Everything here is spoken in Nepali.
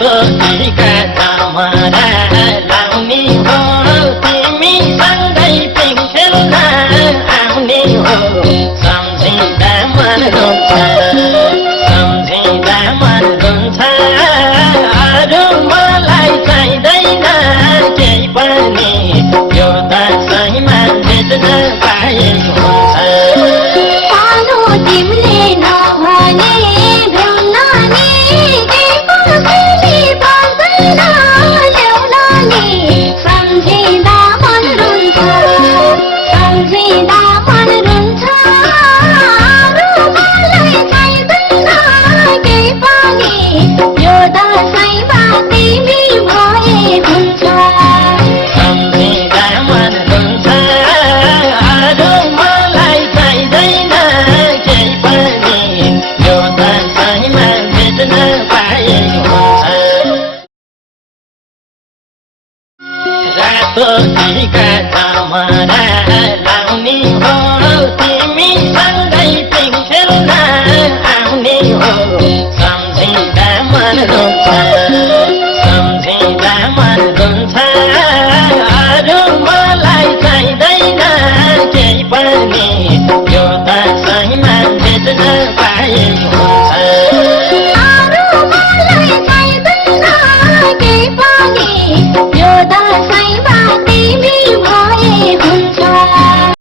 टिका झमरा लाउने हो तिमीसँगै पिङ खेल्न आउने हो सम्झिँदा मन रुन्छ सम्झिँदा मन रुन्छ अरू मलाई चाहिँदैन केही पनि यो दसैँमा भेट्न पाए हुन्छ सानो तिमीले नभने भ्याउन नि केको फेरि पर्दैन ल्याउन नि सम्झिँदा मन रुन्छ सम्झिँदा मन रुन्छ अरू मलाई चाहिँदैन केही पनि यो दसैँमा तिमी भए हुन्छ सम्झिँदा मन रुन्छ अरू मलाई चाहिँदैन केही पनि यो दसैँमा भेट्न पाए हुन्छ रातो टिका झमरा लाउने हो तिमीसँगै पिङ खेल्न आउने हो सम्झिँदा मन रुन्छ सम्झिँदा मन रुन्छ अरू मलाई चाहिँदैन केही पनि